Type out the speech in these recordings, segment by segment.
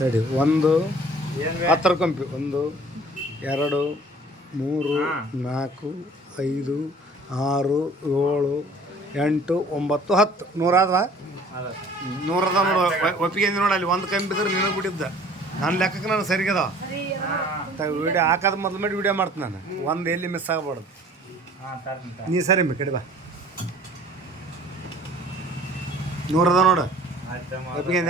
ready 1 10 ಕಂಪಿ 1 2 3 4 5 6 7 8 9 10 100 100 ನೋಡು ಒಪ್ಪಿಗೆ ನೋಡಿ ಅಲ್ಲಿ ಒಂದು ಕಂಬಿ ಇದ್ರೆ ನಿನಗೆ ಬಿಟ್ಟಿದ್ದ ನನ್ನ ಲೆಕ್ಕಕ್ಕೆ ನಾನು ಸರಿಗದ ವಿಡಿಯೋ ಹಾಕೋದು ಮೊದಲು ಮಾಡಿ ವಿಡಿಯೋ ಮಾಡ್ತೀನಿ ನಾನು ಒಂದು ಎಲ್ಲಿ ಮಿಸ್ ಆಗಬಾರ್ದು ನೀ ಸರಿ ಕಡೆ ಬಾ 100 ನೋಡು ಒಪ್ಪಿಗೆ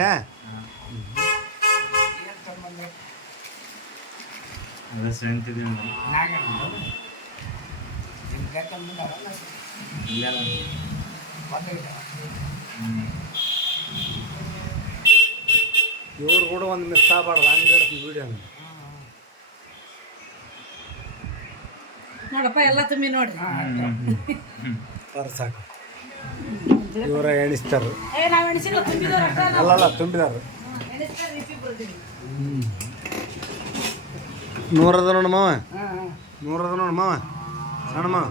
ಇವ್ರು ಕೂಡ ಒಂದು ಮಿಸ್ ಆಗಬಾರ್ದು ಹಂಗೆ ಇಡ್ತೀನಿ ವಿಡಿಯೋ ನೋಡಪ್ಪ ಎಲ್ಲ ತುಂಬಿ ನೋಡಿ ಸಾಕು ಇವರ ಎಣಿಸ್ತಾರೆ ನಾವು ಎಣಿಸಿಲ್ಲ ತುಂಬಿದವ್ರು ಅಲ್ಲಲ್ಲ ತುಂಬಿದಾರೆ 100 ನೋಡು ಮಾವ 100 ನೋಡು ಮಾವ ಸಣ್ಣ ಮಾವ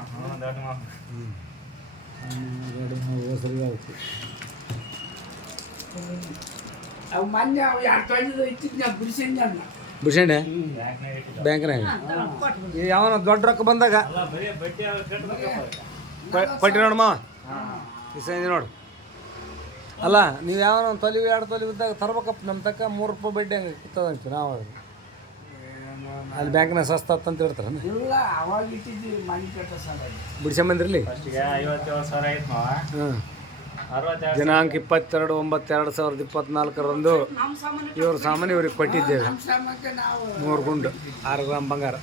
ಸರಿ ಆಗುತ್ತೆ ಅವು ಮೊನ್ನೆ ಅವು 2 ತೊಳೆದು ಇಟ್ಟಿದ್ನ ಬಿಡ್ಸಂಡೆ ಬ್ಯಾಂಕ್ನಾಗ ಯಾವನ ದೊಡ್ಡ ರೊಕ್ಕ ಬಂದಾಗ ಕೊಟ್ಟಿ ನೋಡು ಮಾವ ಇಸಂದಿ ನೋಡು ಅಲ್ಲ ನೀವು ಯಾವನ ಒಂದು ತೊಲಿ 2 ತೊಲಿ ಇದ್ದಾಗ ತರ್ಬೇಕಪ್ಪ ನಮ್ಮ ತಕ್ಕ ₹3 ಬಡ್ಡಿ ಹಂಗೆ ಕಿತ್ತದಂತೀವಿ ನಾವು ಅಲ್ಲಿ ಬ್ಯಾಂಕ್ನಾಗ ಸಸ್ತ ಅಂತ ಹೇಳ್ತಾರೆ ಇಲ್ಲ ಅವಾಗ ಇಟ್ಟಿದ್ವಿ ಮನೆ ಕಟ್ಟ ಸಲ ಬಿಡ್ಸಂಬಂದ್ರಲ್ಲಿ ಹಾಂ ದಿನಾಂಕ 22/9/2024 ಇವ್ರ ಸಾಮಾನು ಇವ್ರಿಗೆ ಕೊಟ್ಟಿದ್ದೇವೆ 3 ಗುಂಡು 6 ಗ್ರಾಮ್ ಬಂಗಾರ